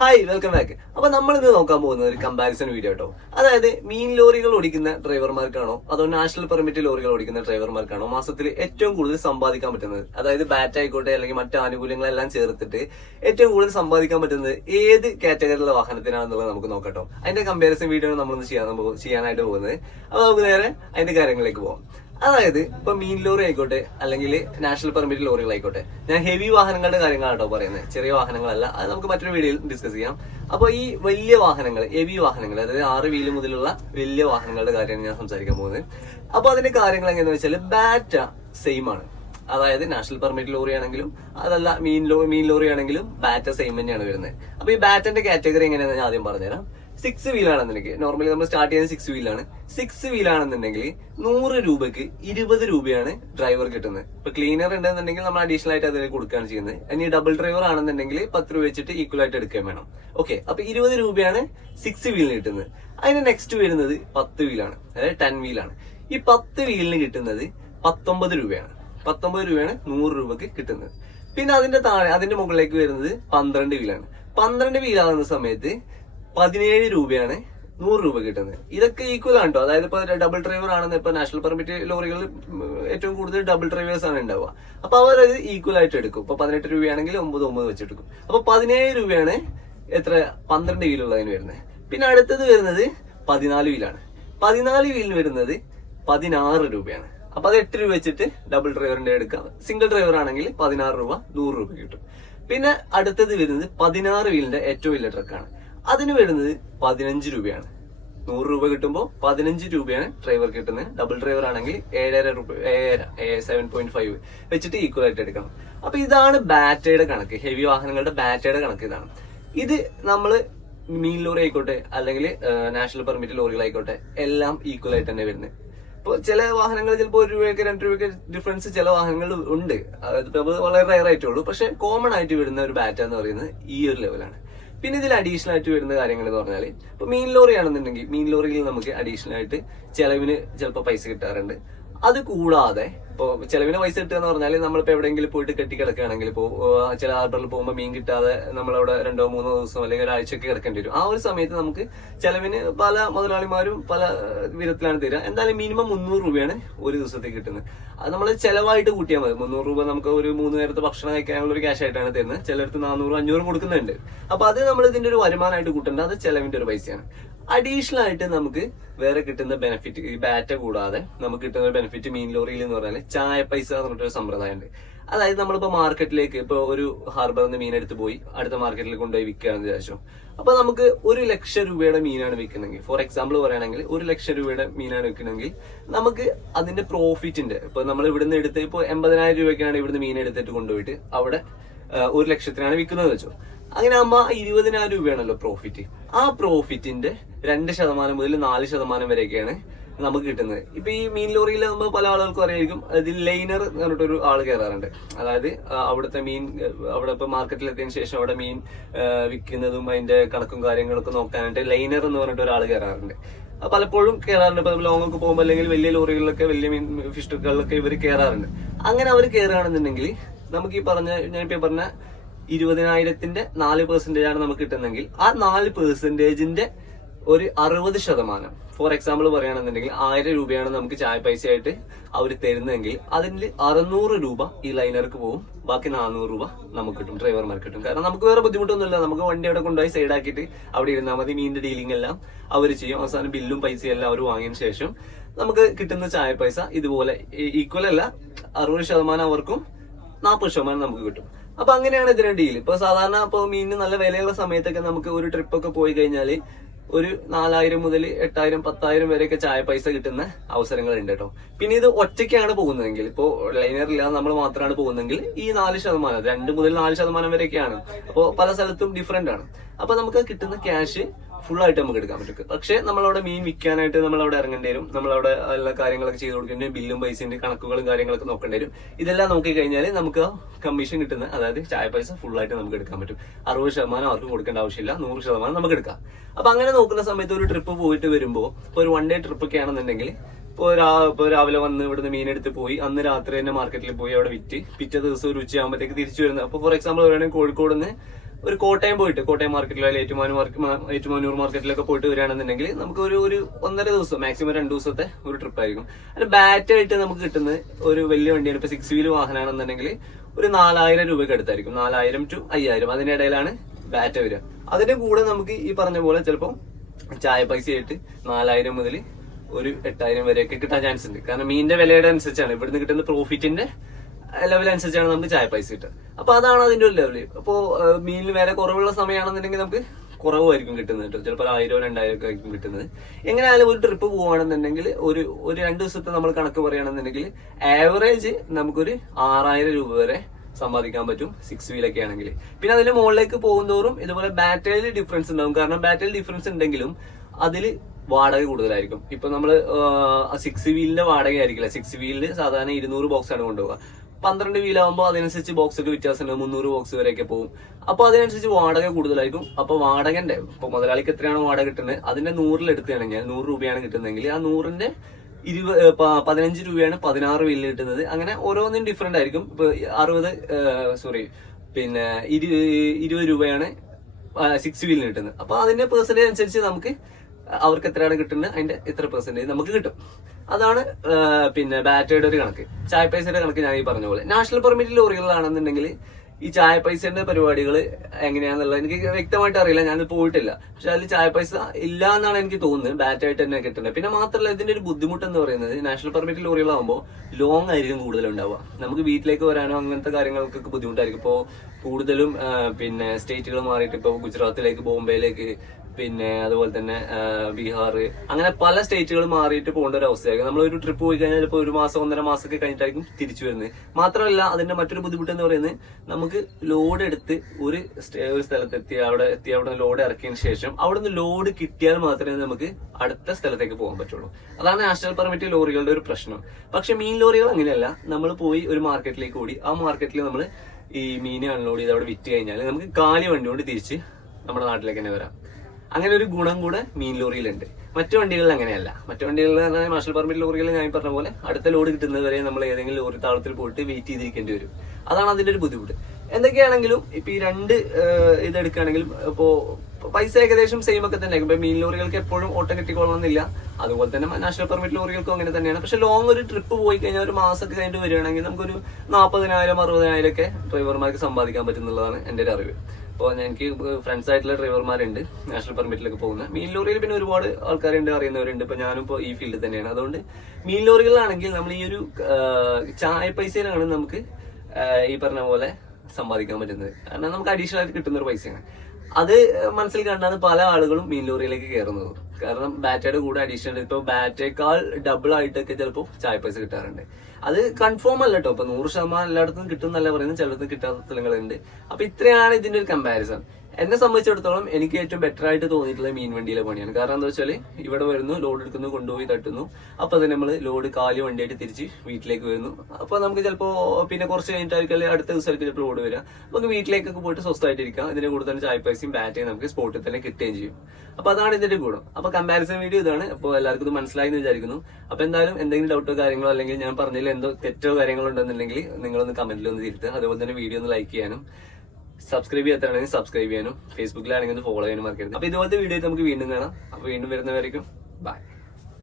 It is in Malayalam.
Hi, welcome back. അപ്പൊ നമ്മൾ ഇന്ന് നോക്കാൻ പോകുന്ന ഒരു കമ്പാരിസൺ വീഡിയോ കേട്ടോ. അതായത് മീൻ ലോറികൾ ഓടിക്കുന്ന ഡ്രൈവർമാർക്കാണോ അതോ നാഷണൽ പെർമിറ്റ് ലോറികൾ ഓടിക്കുന്ന ഡ്രൈവർമാർക്കാണോ മാസത്തിൽ ഏറ്റവും കൂടുതൽ സമ്പാദിക്കാൻ പറ്റുന്നത്? അതായത് ബാറ്റ് ആയിക്കോട്ടെ അല്ലെങ്കിൽ മറ്റു ആനുകൂല്യങ്ങളെല്ലാം ചേർത്തിട്ട് ഏറ്റവും കൂടുതൽ സമ്പാദിക്കാൻ പറ്റുന്നത് ഏത് കാറ്റഗറിയിലുള്ള വാഹനത്തിനാണെന്നുള്ളത് നമുക്ക് നോക്കട്ടോ. അതിന്റെ കമ്പാരിസൺ വീഡിയോ നമ്മൾ ചെയ്യാനായിട്ട് പോകുന്നത്. അപ്പൊ നമുക്ക് നേരെ അതിന്റെ കാര്യങ്ങളിലേക്ക് പോകാം. അതായത് ഇപ്പൊ മീൻ ലോറി ആയിക്കോട്ടെ അല്ലെങ്കിൽ നാഷണൽ പെർമിറ്റ് ലോറികളായിക്കോട്ടെ, ഞാൻ ഹെവി വാഹനങ്ങളുടെ കാര്യങ്ങളാട്ടോ പറയുന്നത്, ചെറിയ വാഹനങ്ങളല്ല. അത് നമുക്ക് മറ്റൊരു വീഡിയോയിൽ ഡിസ്കസ് ചെയ്യാം. അപ്പൊ ഈ വലിയ വാഹനങ്ങൾ, ഹെവി വാഹനങ്ങൾ, അതായത് 6 വീല് മുതലുള്ള വലിയ വാഹനങ്ങളുടെ കാര്യമാണ് ഞാൻ സംസാരിക്കാൻ പോകുന്നത്. അപ്പൊ അതിന്റെ കാര്യങ്ങൾ എങ്ങനെയാണെന്ന് വെച്ചാൽ ബാറ്റ സെയിം ആണ്. അതായത് നാഷണൽ പെർമിറ്റ് ലോറി ആണെങ്കിലും അതല്ല മീൻ ലോറി ആണെങ്കിലും ബാറ്റ സെയിം തന്നെയാണ് വരുന്നത്. അപ്പൊ ഈ ബാറ്റന്റെ കാറ്റഗറി എങ്ങനെയാണെന്ന് ഞാൻ ആദ്യം പറഞ്ഞുതരാം. 6 വീലാണെന്നുണ്ടെങ്കിൽ, നോർമലി നമ്മൾ സ്റ്റാർട്ട് ചെയ്യുന്നത് 6 വീലാണ്. 6 വീലാണെന്നുണ്ടെങ്കിൽ 100 രൂപയ്ക്ക് 20 രൂപയാണ് ഡ്രൈവർ കിട്ടുന്നത്. ഇപ്പൊ ക്ലീനർ ഉണ്ടെന്നുണ്ടെങ്കിൽ നമ്മൾ അഡീഷണൽ ആയിട്ട് അതിൽ കൊടുക്കുകയാണ് ചെയ്യുന്നത്. ഇനി ഡബിൾ ഡ്രൈവർ ആണെന്നുണ്ടെങ്കിൽ 10 രൂപ വെച്ചിട്ട് ഈക്വൽ ആയിട്ട് എടുക്കാൻ വേണം. ഓക്കെ, അപ്പൊ 20 രൂപയാണ് 6 വീലിന് കിട്ടുന്നത്. അതിന് നെക്സ്റ്റ് വരുന്നത് 10 വീലാണ്, അതായത് 10 വീലാണ്. ഈ 10 വീലിന് കിട്ടുന്നത് 19 രൂപയാണ്. 19 രൂപയാണ് 100 രൂപക്ക് കിട്ടുന്നത്. പിന്നെ അതിന്റെ താഴെ, അതിന്റെ മുകളിലേക്ക് വരുന്നത് 12 വീലാണ്. 12 വീലാകുന്ന സമയത്ത് 17 രൂപയാണ് 100 രൂപ കിട്ടുന്നത്. ഇതൊക്കെ ഈക്വൽ ആണ് കേട്ടോ. അതായത് ഇപ്പൊ ഡബിൾ ഡ്രൈവർ ആണെന്ന്, ഇപ്പൊ നാഷണൽ പെർമിറ്റ് ലോറികളിൽ ഏറ്റവും കൂടുതൽ ഡബിൾ ഡ്രൈവേഴ്സ് ആണ് ഉണ്ടാവുക. അപ്പൊ അവരത് ഈക്വൽ ആയിട്ട് എടുക്കും. ഇപ്പൊ 18 രൂപയാണെങ്കിൽ 9 വെച്ചെടുക്കും. അപ്പൊ 17 രൂപയാണ് 12 വീലുള്ളതിന് വരുന്നത്. പിന്നെ അടുത്തത് വരുന്നത് 14 വീലാണ്. 14 വീലിന് വരുന്നത് 16 രൂപയാണ്. അപ്പൊ അത് 8 രൂപ വെച്ചിട്ട് ഡബിൾ ഡ്രൈവറിന്റെ എടുക്കാം. സിംഗിൾ ഡ്രൈവർ ആണെങ്കിൽ 16 രൂപ 100 രൂപ കിട്ടും. പിന്നെ അടുത്തത് വരുന്നത് 16 വീലിന്റെ ഏറ്റവും വലിയ ട്രക്കാണ്. അതിന് വരുന്നത് 15 രൂപയാണ്. 100 രൂപ കിട്ടുമ്പോൾ 15 രൂപയാണ് ഡ്രൈവർ കിട്ടുന്നത്. ഡബിൾ ഡ്രൈവർ ആണെങ്കിൽ 7.5 രൂപ, 7.5 വെച്ചിട്ട് ഈക്വൽ ആയിട്ട് എടുക്കണം. അപ്പൊ ഇതാണ് ബാറ്റയുടെ കണക്ക്, ഹെവി വാഹനങ്ങളുടെ ബാറ്റയുടെ കണക്ക് ഇതാണ്. ഇത് നമ്മള് മീൻ ലോറി ആയിക്കോട്ടെ അല്ലെങ്കിൽ നാഷണൽ പെർമിറ്റ് ലോറികളായിക്കോട്ടെ എല്ലാം ഈക്വൽ ആയിട്ട് തന്നെ വരുന്നത്. ഇപ്പൊ ചില വാഹനങ്ങൾ ചിലപ്പോൾ 1 രൂപയ്ക്ക് 2 രൂപയ്ക്ക് ഡിഫറൻസ് ചില വാഹനങ്ങൾ ഉണ്ട്. അതായത് വളരെ റയർ ആയിട്ടുള്ളൂ. പക്ഷെ കോമൺ ആയിട്ട് വരുന്ന ഒരു ബാറ്റ എന്ന് പറയുന്നത് ഈ ഒരു ലെവലാണ്. പിന്നെ ഇതിൽ അഡീഷണൽ ആയിട്ട് വരുന്ന കാര്യങ്ങൾ എന്ന് പറഞ്ഞാൽ, ഇപ്പൊ മീൻ ലോറി ആണെന്നുണ്ടെങ്കിൽ മീൻ ലോറിയിൽ നമുക്ക് അഡീഷണൽ ആയിട്ട് ചെലവിന് ചിലപ്പോൾ പൈസ കിട്ടാറുണ്ട്. അത് കൂടാതെ ഇപ്പൊ ചെലവിന് പൈസ കിട്ടുക എന്ന് പറഞ്ഞാൽ നമ്മളിപ്പോ എവിടെയെങ്കിലും പോയിട്ട് കെട്ടിക്കിടക്കുകയാണെങ്കിൽ, ഇപ്പോ ചില ഹാർബറിൽ പോകുമ്പോൾ മീൻ കിട്ടാതെ നമ്മളവിടെ 2-3 ദിവസം അല്ലെങ്കിൽ ഒരാഴ്ചയൊക്കെ കിടക്കേണ്ടി വരും. ആ ഒരു സമയത്ത് നമുക്ക് ചെലവിന് പല മുതലാളിമാരും പല വിധത്തിലാണ് തരിക. എന്തായാലും മിനിമം 300 രൂപയാണ് ഒരു ദിവസത്തേക്ക് കിട്ടുന്നത്. അത് നമ്മൾ ചെലവായിട്ട് കൂട്ടിയാൽ മതി. 300 രൂപ നമുക്ക് ഒരു 3 നേരത്തെ ഭക്ഷണം കഴിക്കാനുള്ള ഒരു ക്യാഷ് ആയിട്ടാണ് തരുന്നത്. ചിലർക്ക് 400-500 കൊടുക്കുന്നുണ്ട്. അപ്പൊ അത് നമ്മൾ ഇതിന്റെ ഒരു വരുമാനമായിട്ട് കൂട്ടേണ്ട, അത് ചെലവിന്റെ ഒരു പൈസയാണ്. അഡീഷണൽ ആയിട്ട് നമുക്ക് വേറെ കിട്ടുന്ന ബെനിഫിറ്റ്, ഈ ബാറ്റ കൂടാതെ നമുക്ക് കിട്ടുന്ന ബെനിഫിറ്റ് മീൻ ലോറിയിൽ എന്ന് പറഞ്ഞാൽ ചായ പൈസ എന്ന് പറഞ്ഞിട്ടൊരു സമ്പ്രദായം ഉണ്ട്. അതായത് നമ്മളിപ്പോ മാർക്കറ്റിലേക്ക്, ഇപ്പൊ ഒരു ഹാർബറിൽ നിന്ന് മീൻ എടുത്ത് പോയി അടുത്ത മാർക്കറ്റിൽ കൊണ്ടുപോയി വിൽക്കുകയാണെന്ന് വിചാരിച്ചു. അപ്പൊ നമുക്ക് 1 ലക്ഷം രൂപയുടെ മീനാണ് വിൽക്കുന്നെങ്കിൽ, ഫോർ എക്സാമ്പിൾ പറയുകയാണെങ്കിൽ 1 ലക്ഷം രൂപയുടെ മീനാണ് വിൽക്കുന്നെങ്കിൽ നമുക്ക് അതിന്റെ പ്രോഫിറ്റിന്റെ, ഇപ്പൊ നമ്മൾ ഇവിടുന്ന് എടുത്ത് ഇപ്പൊ 80,000 രൂപയ്ക്കാണ് ഇവിടുന്ന് മീൻ എടുത്തിട്ട് കൊണ്ടുപോയിട്ട് അവിടെ 1 ലക്ഷത്തിനാണ് വിൽക്കുന്നത് വെച്ചോ. അങ്ങനെ ആകുമ്പോൾ 20,000 രൂപയാണല്ലോ പ്രോഫിറ്റ്. ആ പ്രോഫിറ്റിന്റെ 2% മുതൽ 4% വരെയൊക്കെയാണ് നമുക്ക് കിട്ടുന്നത്. ഇപ്പൊ ഈ മീൻ ലോറിയിൽ നമ്മൾ പല ആളുകൾക്കും അറിയായിരിക്കും, അതിൽ ലൈനർ എന്ന് പറഞ്ഞിട്ടൊരു ആൾ കയറാറുണ്ട്. അതായത് അവിടുത്തെ മീൻ, അവിടെ ഇപ്പൊ മാർക്കറ്റിലെത്തിയതിനു ശേഷം അവിടെ മീൻ വിൽക്കുന്നതും അതിന്റെ കണക്കും കാര്യങ്ങളൊക്കെ നോക്കാനായിട്ട് ലൈനർ എന്ന് പറഞ്ഞിട്ട് ഒരാൾ കയറാറുണ്ട്. പലപ്പോഴും കയറാറുണ്ട്. ഇപ്പൊ ലോങ്ങൊക്കെ പോകുമ്പോൾ അല്ലെങ്കിൽ വലിയ ലോറികളിലൊക്കെ, വലിയ മീൻ ഫിഷ് ട്രക്കുകളിലൊക്കെ ഇവർ കയറാറുണ്ട്. അങ്ങനെ അവർ കയറുകയാണെന്നുണ്ടെങ്കിൽ നമുക്ക് ഈ ഞാനിപ്പോ പറഞ്ഞ 20,000ന്റെ 4% ആണ് നമുക്ക് കിട്ടുന്നെങ്കിൽ, ആ 4%ന്റെ ഒരു 60%, ഫോർ എക്സാമ്പിൾ പറയുകയാണെന്നുണ്ടെങ്കിൽ 1000 രൂപയാണ് നമുക്ക് ചായ പൈസ ആയിട്ട് അവർ തരുന്നതെങ്കിൽ അതിൽ 600 രൂപ ഈ ലൈനർക്ക് പോകും. ബാക്കി 400 രൂപ നമുക്ക് കിട്ടും, ഡ്രൈവർമാർക്ക് കിട്ടും. കാരണം നമുക്ക് വേറെ ബുദ്ധിമുട്ടൊന്നുമില്ല. നമുക്ക് വണ്ടി അവിടെ കൊണ്ടുപോയി സൈഡാക്കിയിട്ട് അവിടെ ഇരുന്നാൽ മതി. മീനിന്റെ ഡീലിംഗ് എല്ലാം അവർ ചെയ്യും. അവസാനം ബില്ലും പൈസയും എല്ലാം അവർ വാങ്ങിയതിനു ശേഷം നമുക്ക് കിട്ടുന്ന ചായ പൈസ ഇതുപോലെ ഈക്വൽ അല്ല, 60% അവർക്കും 40% നമുക്ക് കിട്ടും. അപ്പൊ അങ്ങനെയാണ് ഇതിന്റെ ഡീൽ. ഇപ്പൊ സാധാരണ ഇപ്പൊ മീനിന് നല്ല വിലയുള്ള സമയത്തൊക്കെ നമുക്ക് ഒരു ട്രിപ്പൊക്കെ പോയി കഴിഞ്ഞാൽ ഒരു 4,000 മുതൽ 8,000, 10,000 വരെയൊക്കെ ചായ പൈസ കിട്ടുന്ന അവസരങ്ങളുണ്ട് കേട്ടോ. പിന്നെ ഇത് ഒറ്റയ്ക്കാണ് പോകുന്നതെങ്കിൽ, ഇപ്പോ ലൈനറില്ലാതെ നമ്മൾ മാത്രമാണ് പോകുന്നതെങ്കിൽ ഈ 4%, 2 മുതൽ 4% വരെയൊക്കെയാണ്. അപ്പോൾ പല സ്ഥലത്തും ഡിഫറെന്റ് ആണ്. അപ്പൊ നമുക്ക് കിട്ടുന്ന ക്യാഷ് ഫുൾ ആയിട്ട് നമുക്ക് എടുക്കാൻ പറ്റും. പക്ഷെ നമ്മളവിടെ മീൻ വിൽക്കാനായിട്ട് നമ്മളവിടെ ഇറങ്ങേണ്ടി വരും. നമ്മളവിടെ എല്ലാ കാര്യങ്ങളൊക്കെ ചെയ്ത് കൊടുക്കേണ്ടി വരും. ബില്ലും പൈസന്റെ കണക്കുകളും കാര്യങ്ങളൊക്കെ നോക്കേണ്ടി വരും. ഇതെല്ലാം നോക്കി കഴിഞ്ഞാൽ നമുക്ക് കമ്മീഷൻ കിട്ടുന്ന, അതായത് ചായ പൈസ ഫുൾ ആയിട്ട് നമുക്ക് എടുക്കാൻ പറ്റും. 60% അവർക്ക് കൊടുക്കേണ്ട ആവശ്യമില്ല, 100% നമുക്ക് എടുക്കാം. അപ്പൊ അങ്ങനെ നോക്കുന്ന സമയത്ത് ഒരു ട്രിപ്പ് പോയിട്ട് വരുമ്പോൾ, ഇപ്പൊ ഒരു 1 ഡേ ട്രിപ്പ് ഒക്കെ ആണെന്നുണ്ടെങ്കിൽ, ഇപ്പൊ രാവിലെ വന്ന് ഇവിടുന്ന് മീനെടുത്ത് പോയി അന്ന് രാത്രി തന്നെ മാർക്കറ്റിൽ പോയി അവിടെ വിറ്റ് പിറ്റേ ദിവസം ഒരു ഉച്ചയാകുമ്പോഴത്തേക്ക് തിരിച്ചു വരുന്നത്. അപ്പൊ ഫോർ എക്സാമ്പിൾ പറയുകയാണെങ്കിൽ കോഴിക്കോട് നിന്ന് ഒരു കോട്ടയം മാർക്കറ്റിലോ അല്ലെങ്കിൽ ഏറ്റുമാനൂർ മാർക്കറ്റിലൊക്കെ പോയിട്ട് വരികയാണെന്നുണ്ടെങ്കിൽ നമുക്ക് ഒരു 1.5 ദിവസം മാക്സിമം 2 ദിവസത്തെ ഒരു ട്രിപ്പ് ആയിരിക്കും. അതിന് ബാറ്റായിട്ട് നമുക്ക് കിട്ടുന്നത് ഒരു വലിയ വണ്ടിയാണ്. ഇപ്പൊ 6 വീൽ വാഹനമാണെന്നുണ്ടെങ്കിൽ ഒരു 4000 രൂപയ്ക്ക് അടുത്തായിരിക്കും. 4000 to 5000 അതിനിടയിലാണ് ബാറ്റ വരിക. അതിന്റെ കൂടെ നമുക്ക് ഈ പറഞ്ഞ പോലെ ചിലപ്പോൾ ചായ പൈസ ആയിട്ട് 4000 മുതൽ ഒരു 8000 വരെയൊക്കെ കിട്ടാൻ ചാൻസ് ഉണ്ട്. കാരണം മീനിന്റെ വിലയുടെ അനുസരിച്ചാണ് ഇവിടുന്ന് കിട്ടുന്ന പ്രോഫിറ്റിന്റെ ലെവൽ അനുസരിച്ചാണ് നമുക്ക് ചായ പൈസ കിട്ടുക. അപ്പൊ അതാണ് അതിന്റെ ഒരു ലെവല്. അപ്പോ മീനിന് വില കുറവുള്ള സമയമാണെന്നുണ്ടെങ്കിൽ നമുക്ക് കുറവായിരിക്കും കിട്ടുന്നത് കേട്ടോ. ചിലപ്പോൾ 1000-2000 ഒക്കെ ആയിരിക്കും കിട്ടുന്നത്. എങ്ങനെയായാലും ഒരു ട്രിപ്പ് പോവുകയാണെന്നുണ്ടെങ്കിൽ ഒരു 2 ദിവസത്തെ നമ്മൾ കണക്ക് പറയുകയാണെന്നുണ്ടെങ്കിൽ ആവറേജ് നമുക്കൊരു 6000 രൂപ വരെ സമ്പാദിക്കാൻ പറ്റും 6 വീലൊക്കെ ആണെങ്കിൽ. പിന്നെ അതിന്റെ മുകളിലേക്ക് പോകുന്നതോറും ഇതുപോലെ ബാറ്ററിയിൽ ഡിഫറൻസ് ഉണ്ടാവും. കാരണം ബാറ്ററിയിൽ ഡിഫറൻസ് ഉണ്ടെങ്കിലും അതിൽ വാടക കൂടുതലായിരിക്കും. ഇപ്പൊ നമ്മള് 6 വീലിന്റെ വാടക ആയിരിക്കില്ല. 6 വീലിന് സാധാരണ 200 ബോക്സ് ആണ് കൊണ്ടുപോകുക. 12 വീലാകുമ്പോൾ അതിനനുസരിച്ച് ബോക്സ് ഒക്കെ വ്യത്യാസമുണ്ട്. 300 ബോക്സ് വരെയൊക്കെ പോകും. അപ്പൊ അതിനനുസരിച്ച് വാടക കൂടുതലായിരിക്കും. അപ്പൊ വാടകന്റെ ഇപ്പൊ മുതലാളിക്ക് എത്രയാണ് വാടക കിട്ടുന്നത് അതിന്റെ 100 എടുക്കുകയാണെങ്കിൽ 100 രൂപയാണ് കിട്ടുന്നതെങ്കിൽ ആ 100ന്റെ 15 രൂപയാണ് 16 വീലിൽ കിട്ടുന്നത്. അങ്ങനെ ഓരോന്നിനും ഡിഫറെന്റ് ആയിരിക്കും. ഇപ്പൊ 20 രൂപയാണ് 6 വീലിന് കിട്ടുന്നത്. അപ്പൊ അതിന്റെ പെർസെന്റേജ് അനുസരിച്ച് നമുക്ക് അവർക്ക് എത്രയാണ് കിട്ടുന്നത് അതിന്റെ എത്ര പെർസെന്റേജ് നമുക്ക് കിട്ടും. അതാണ് ബാറ്റയുടെ ഒരു കണക്ക്. ചായ പൈസയുടെ കണക്ക് ഞാൻ ഈ പറഞ്ഞ പോലെ. നാഷണൽ പെർമിറ്റ് ലോറികളാണെന്നുണ്ടെങ്കിൽ ഈ ചായ പൈസയുടെ പരിപാടികൾ എങ്ങനെയാണെന്നുള്ളത് എനിക്ക് വ്യക്തമായിട്ട് അറിയില്ല, ഞാൻ പോയിട്ടില്ല. പക്ഷെ അതിൽ ചായ പൈസ ഇല്ല എന്നാണ് എനിക്ക് തോന്നുന്നത്, ബാറ്റായിട്ട് തന്നെ കിട്ടുന്നത്. പിന്നെ മാത്രമല്ല ഇതിന്റെ ഒരു ബുദ്ധിമുട്ട് എന്ന് പറയുന്നത് നാഷണൽ പെർമിറ്റ് ലോറികളാകുമ്പോൾ ലോങ് ആയിരിക്കും കൂടുതലുണ്ടാവുക. നമുക്ക് വീട്ടിലേക്ക് വരാനോ അങ്ങനത്തെ കാര്യങ്ങൾക്കൊക്കെ ബുദ്ധിമുട്ടായിരിക്കും. ഇപ്പോൾ കൂടുതലും സ്റ്റേറ്റുകൾ മാറിയിട്ട് ഇപ്പോൾ ഗുജറാത്തിലേക്ക്, ബോംബെയിലേക്ക്, അതുപോലെ തന്നെ ബീഹാർ, അങ്ങനെ പല സ്റ്റേറ്റുകൾ മാറിയിട്ട് പോകേണ്ട ഒരു അവസ്ഥയായിരിക്കും. നമ്മളൊരു ട്രിപ്പ് പോയി കഴിഞ്ഞാൽ ഇപ്പോൾ 1 മാസം 1.5 മാസമൊക്കെ കഴിഞ്ഞിട്ടായിരിക്കും തിരിച്ചു വരുന്നത്. മാത്രമല്ല അതിന്റെ മറ്റൊരു ബുദ്ധിമുട്ട് എന്ന് പറയുന്നത് നമുക്ക് ലോഡ് എടുത്ത് ഒരു സ്ഥലത്ത് അവിടെ ലോഡ് ഇറക്കിയതിന് ശേഷം അവിടുന്ന് ലോഡ് കിട്ടിയാൽ മാത്രമേ നമുക്ക് അടുത്ത സ്ഥലത്തേക്ക് പോകാൻ പറ്റുള്ളൂ. അതാണ് നാഷണൽ പെർമിറ്റ് ലോറികളുടെ ഒരു പ്രശ്നം. പക്ഷെ മീൻ ലോറികൾ അങ്ങനെയല്ല. നമ്മൾ പോയി ഒരു മാർക്കറ്റിലേക്ക് ഓടി ആ മാർക്കറ്റിൽ നമ്മൾ ഈ മീനെ അൺലോഡ് ചെയ്ത് അവിടെ വിറ്റ് കഴിഞ്ഞാൽ നമുക്ക് കാലി വണ്ടി കൊണ്ട് തിരിച്ച് നമ്മുടെ നാട്ടിലേക്ക് തന്നെ വരാം. അങ്ങനെ ഒരു ഗുണം കൂടെ മീൻ ലോറിയിലുണ്ട്. മറ്റു വണ്ടികളിൽ അങ്ങനെയല്ല. മറ്റു വണ്ടികളിൽ നാഷണൽ പെർമിറ്റ് ലോറികളിൽ ഞാൻ പറഞ്ഞ പോലെ അടുത്ത ലോഡ് കിട്ടുന്നവരെ നമ്മൾ ഏതെങ്കിലും ലോറി താളത്തിൽ പോയിട്ട് വെയിറ്റ് ചെയ്തിരിക്കേണ്ടി വരും. അതാണ് അതിന്റെ ഒരു ബുദ്ധിമുട്ട്. എന്തൊക്കെയാണെങ്കിലും ഇപ്പൊ ഈ 2 ഇതെടുക്കുകയാണെങ്കിലും ഇപ്പോ പൈസ ഏകദേശം സെയിം ഒക്കെ തന്നെ. ഇപ്പൊ മീൻ ലോറികൾക്ക് എപ്പോഴും ഓട്ടം കിട്ടിക്കൊള്ളണമെന്നില്ല. അതുപോലെ തന്നെ നാഷണൽ പെർമിറ്റ് ലോറികൾക്കും അങ്ങനെ തന്നെയാണ്. പക്ഷെ ലോങ് ഒരു ട്രിപ്പ് പോയി കഴിഞ്ഞാൽ ഒരു മാസമൊക്കെ കഴിഞ്ഞിട്ട് വരികയാണെങ്കിൽ നമുക്കൊരു 40,000-60,000 ഒക്കെ ഡ്രൈവർമാർക്ക് സമ്പാദിക്കാൻ പറ്റുന്നുള്ളതാണ് എന്റെ ഒരു അറിവ്. അപ്പോൾ എനിക്ക് ഫ്രണ്ട്സ് ആയിട്ടുള്ള ഡ്രൈവർമാരുണ്ട് നാഷണൽ പെർമിറ്റിലൊക്കെ പോകുന്ന. മീൻ ലോറിയിൽ പിന്നെ ഒരുപാട് ആൾക്കാരുണ്ട്, അറിയുന്നവരുണ്ട്. ഇപ്പൊ ഞാനിപ്പോ ഈ ഫീൽഡിൽ തന്നെയാണ്. അതുകൊണ്ട് മീൻ ലോറികളിലാണെങ്കിൽ നമ്മൾ ഈ ഒരു ചായ പൈസയിലാണ് നമുക്ക് ഈ പറഞ്ഞ പോലെ സമ്പാദിക്കാൻ പറ്റുന്നത്. കാരണം നമുക്ക് അഡീഷണൽ ആയിട്ട് കിട്ടുന്ന ഒരു പൈസയാണ്. അത് മനസ്സിൽ കണ്ടാണ് പല ആളുകളും മീൻ ലോറിയിലേക്ക് കയറുന്നത്. കാരണം ബാറ്റയുടെ കൂടെ അഡീഷണൽ ഇപ്പൊ ബാറ്റയേക്കാൾ ഡബിൾ ആയിട്ടൊക്കെ ചിലപ്പോൾ ചായ പൈസ കിട്ടാറുണ്ട്. അത് കൺഫേം അല്ല കേട്ടോ. ഇപ്പൊ 100% എല്ലായിടത്തും കിട്ടും എന്നല്ല പറയുന്നത്, ചിലയിടത്തും കിട്ടാത്ത സ്ഥലങ്ങളുണ്ട്. അപ്പൊ ഇത്രയാണ് ഇതിന്റെ ഒരു കമ്പാരിസൺ. എന്നെ സംബന്ധിച്ചിടത്തോളം എനിക്ക് ഏറ്റവും ബെറ്റർ ആയിട്ട് തോന്നിയിട്ടുള്ള മീൻ വണ്ടിയിലെ പണിയാണ്. കാരണം എന്താ വെച്ചാൽ ഇവിടെ വരുന്നു, ലോഡ് എടുക്കുന്നു, കൊണ്ടുപോയി തട്ടുന്നു. അപ്പൊ തന്നെ നമ്മൾ ലോഡ് കാലി വണ്ടിയായിട്ട് തിരിച്ച് വീട്ടിലേക്ക് വരുന്നു. അപ്പൊ നമുക്ക് ചിലപ്പോ കുറച്ച് കഴിഞ്ഞിട്ടായിരിക്കും അടുത്ത ദിവസമായിരിക്കും ചിലപ്പോൾ ലോഡ് വരിക. നമുക്ക് വീട്ടിലേക്കൊക്കെ പോയിട്ട് സ്വസ്ഥമായിട്ടിരിക്കാം. ഇതിന്റെ കൂടെ തന്നെ ചായ പൈസയും ബാറ്റയും നമുക്ക് സ്പോട്ടിൽ തന്നെ കിട്ടുകയും ചെയ്യും. അപ്പൊ അതാണ് ഇതിന്റെ ഗുണം. അപ്പൊ കമ്പാരിസൺ വീഡിയോ ഇതാണ്. അപ്പോൾ എല്ലാവർക്കും ഇത് മനസ്സിലായി എന്ന് വിചാരിക്കുന്നു. അപ്പൊ എന്തായാലും എന്തെങ്കിലും ഡൗട്ടോ കാര്യങ്ങളോ അല്ലെങ്കിൽ ഞാൻ പറഞ്ഞതിൽ എന്തോ തെറ്റോ കാര്യങ്ങളോ ഉണ്ടെന്നുണ്ടെങ്കിൽ നിങ്ങളൊന്ന് കമന്റിൽ ഒന്ന് തിരുത്തുക. അതുപോലെ തന്നെ വീഡിയോ ഒന്ന് ലൈക്ക് ചെയ്യാനും സബ്സ്ക്രൈബ് ചെയ്യാത്തതാണെങ്കിൽ സബ്സ്ക്രൈബ് ചെയ്യാനും ഫേസ്ബുക്കിലാണെങ്കിൽ ഒന്ന് ഫോളോ ചെയ്യാനും മറക്കരുത്. അപ്പൊ ഇതുപോലത്തെ വീഡിയോ നമുക്ക് വീണ്ടും കാണാം. അപ്പൊ വീണ്ടും വരുന്നവരേക്കും ബൈ.